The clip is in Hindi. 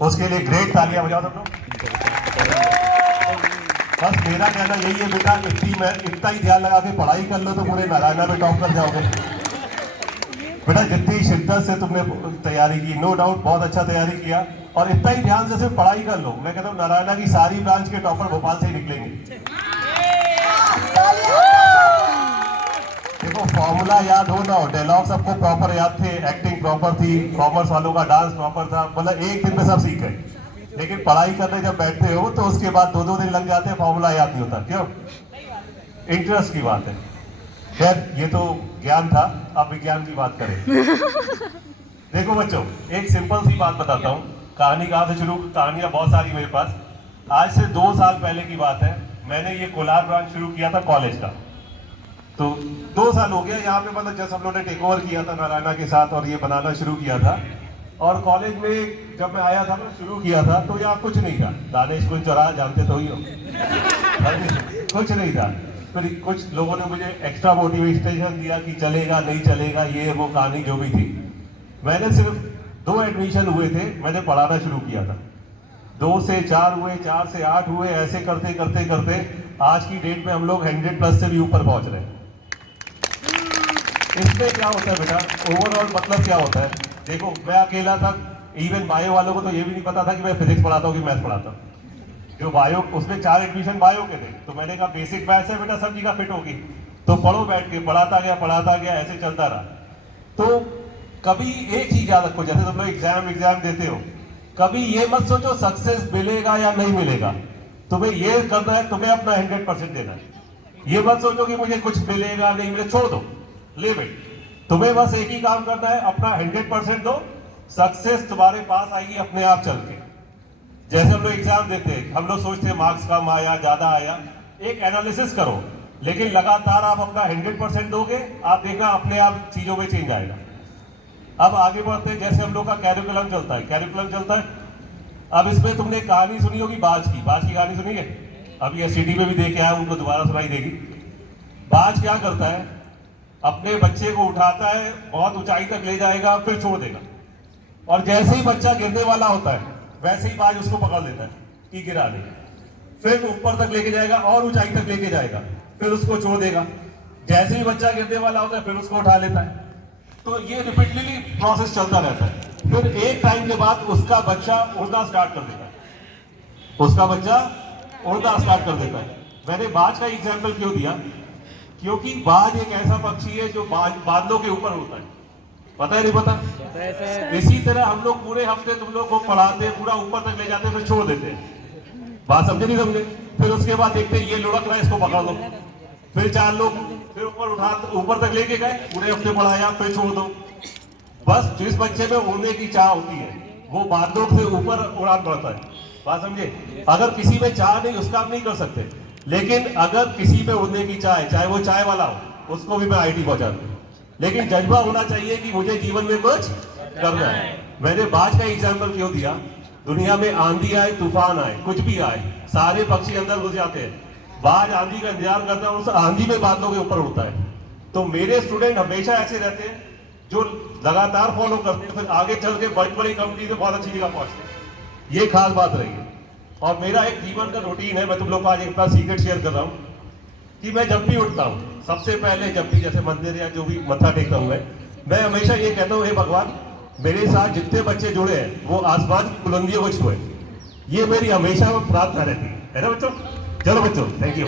उसके लिए ग्रेट तालियां बजाओ सब लोग। बस मेरा कहना यही है बेटा, इतना ही ध्यान लगा के पढ़ाई कर लो तो पूरे नारायणा में टॉप कर जाओगे बेटा। जितनी शिद्दत से तुमने तैयारी की, नो डाउट बहुत अच्छा तैयारी किया, और इतना ही ध्यान से सिर्फ पढ़ाई कर लो। मैं कहता हूँ नारायणा की सारी ब्रांच के टॉपर भोपाल से ही निकलेंगे। देखो फॉर्मूला याद हो ना हो, डायलॉग सबको प्रॉपर याद थे, एक्टिंग प्रॉपर थी, कॉमर्स वालों का डांस प्रॉपर था, मतलब एक दिन में सब सीख गए। लेकिन पढ़ाई करने जब बैठते हो तो उसके बाद 2-2 दिन लग जाते हैं, फॉर्मूला याद नहीं होता। क्यों? इंटरेस्ट की बात है। खैर ये तो ज्ञान था, अब विज्ञान की बात करें। देखो बच्चों, एक सिंपल सी बात बताता हूँ। कहानी कहाँ से शुरू, कहानियां बहुत सारी मेरे पास। आज से 2 साल पहले की बात है, मैंने ये कोलार ब्रांच शुरू किया था कॉलेज का। तो 2 साल हो गया यहाँ पे, मतलब जैसे हम लोगों ने टेक ओवर किया था नारायणा के साथ और ये बनाना शुरू किया था। और कॉलेज में जब मैं आया था ना, शुरू किया था, तो यहाँ कुछ नहीं था। दानिश कुछ चौराहा जानते तो ही हो, कुछ नहीं था। फिर कुछ लोगों ने मुझे एक्स्ट्रा मोटिवेशन दिया कि चलेगा नहीं चलेगा, ये वो कहानी जो भी थी। मैंने सिर्फ 2 एडमिशन हुए थे, मैंने पढ़ाना शुरू किया था। 2 से 4 हुए, 4 से 8 हुए, ऐसे करते करते करते आज की डेट में हम लोग 100+ से भी ऊपर पहुंच रहे हैं। इसमें क्या होता है बेटा, ओवरऑल मतलब क्या होता है? देखो मैं अकेला था, इवन बायो वालों को तो ये भी नहीं पता था कि मैं फिजिक्स पढ़ाता हूँ कि मैथ पढ़ाता हूँ। जो बायो, उसमें 4 एडमिशन बायो के थे, तो मैंने कहा बेसिक मैथ्स है बेटा, सब जगह फिट होगी, तो पढ़ो बैठ के। पढ़ाता गया, ऐसे चलता रहा। तो कभी एक चीज याद रखो, जैसे तुम लोग एग्जाम देते हो, कभी ये मत सोचो सक्सेस मिलेगा या नहीं मिलेगा। तुम्हें ये करना है, तुम्हें अपना 100% देना है। ये मत सोचो कि मुझे कुछ मिलेगा नहीं मिलेगा, छोड़ दो, लीव इट। तुम्हें बस एक ही काम करना है, अपना 100% दो, सक्सेस तुम्हारे पास आएगी अपने आप चल के। जैसे हम लोग एग्जाम देते हैं, हम लोग सोचते हैं मार्क्स कम आया ज्यादा आया, एक एनालिसिस करो, लेकिन लगातार आप अपना 100% दोगे, आप देखना अपने आप चीजों में चेंज आएगा। अब आगे बढ़ते हैं, जैसे हम लोग का कैरिकुलम चलता है। अब इसमें तुमने कहानी सुनी होगी बाज की कहानी सुनी है? अभी एसटीडी में भी देख के आया, उनको दोबारा सुनाई देगी। बाज क्या करता है, अपने बच्चे को उठाता है, बहुत ऊंचाई तक ले जाएगा, फिर छोड़ देगा, और जैसे ही बच्चा गिरने वाला होता है वैसे ही बाज उसको पकड़ लेता है कि गिरा नहीं, फिर ऊपर तक लेके जाएगा और ऊंचाई तक लेके जाएगा, फिर उसको छोड़ देगा। जैसे ही बच्चा गिरने वाला होता है फिर उसको उठा लेता है। तो ये रिपीटली प्रोसेस चलता रहता है। फिर एक टाइम के बाद उसका बच्चा उड़ना स्टार्ट कर देता है। मैंने बाज का एग्जाम्पल क्यों दिया? क्योंकि बाज एक ऐसा पक्षी है जो बादलों के ऊपर होता है। पता है नहीं पता? इसी तरह हम लोग पूरे हफ्ते तुम लोग को पढ़ाते हैं, पूरा ऊपर तक ले जाते हैं, फिर छोड़ देते हैं। बात समझे नहीं समझे? फिर उसके बाद देखते हैं ये लुढ़क रहा है, इसको पकड़ लो। फिर 4 लोग फिर ऊपर तक लेके गए, पूरे हफ्ते पढ़ाया, फिर छोड़ दो। बस जिस बच्चे में उड़ने की चाह होती है वो बादलों से ऊपर उड़ान भरता है। बात समझे? अगर किसी में चाह नहीं, उसका आप नहीं कर सकते, लेकिन अगर किसी में उड़ने की चाह है, चाहे वो चाय वाला हो, उसको भी मैं आईटी पहुंचा दूं। लेकिन जज्बा होना चाहिए कि मुझे जीवन में कुछ करना है। मैंने बाज का एग्जाम्पल क्यों दिया? दुनिया में आंधी आए, तूफान आए, कुछ भी आए, सारे पक्षी अंदर घुस जाते हैं। बाज आंधी का इंतजार करता है, उस आंधी में बादलों के ऊपर उड़ता है। तो मेरे स्टूडेंट हमेशा ऐसे रहते हैं जो लगातार फॉलो करते हैं, फिर आगे चल के बड़ी बड़ी कंपनी में बहुत अच्छी जगह पहुंचते हैं। ये खास बात रही है। और मेरा एक जीवन का रूटीन है, मैं तुम लोग को आज एक अपना सीक्रेट शेयर कर रहा हूँ कि मैं जब भी उठता हूँ, सबसे पहले जब भी जैसे मंदिर या जो भी मत्था टेकता हूँ, मैं हमेशा ये कहता हूँ, हे भगवान, मेरे साथ जितने बच्चे जुड़े हैं वो आसमान की बुलंदियों को छुए। ये मेरी हमेशा प्रार्थना रहती है ना बच्चों? चलो बच्चों, थैंक यू।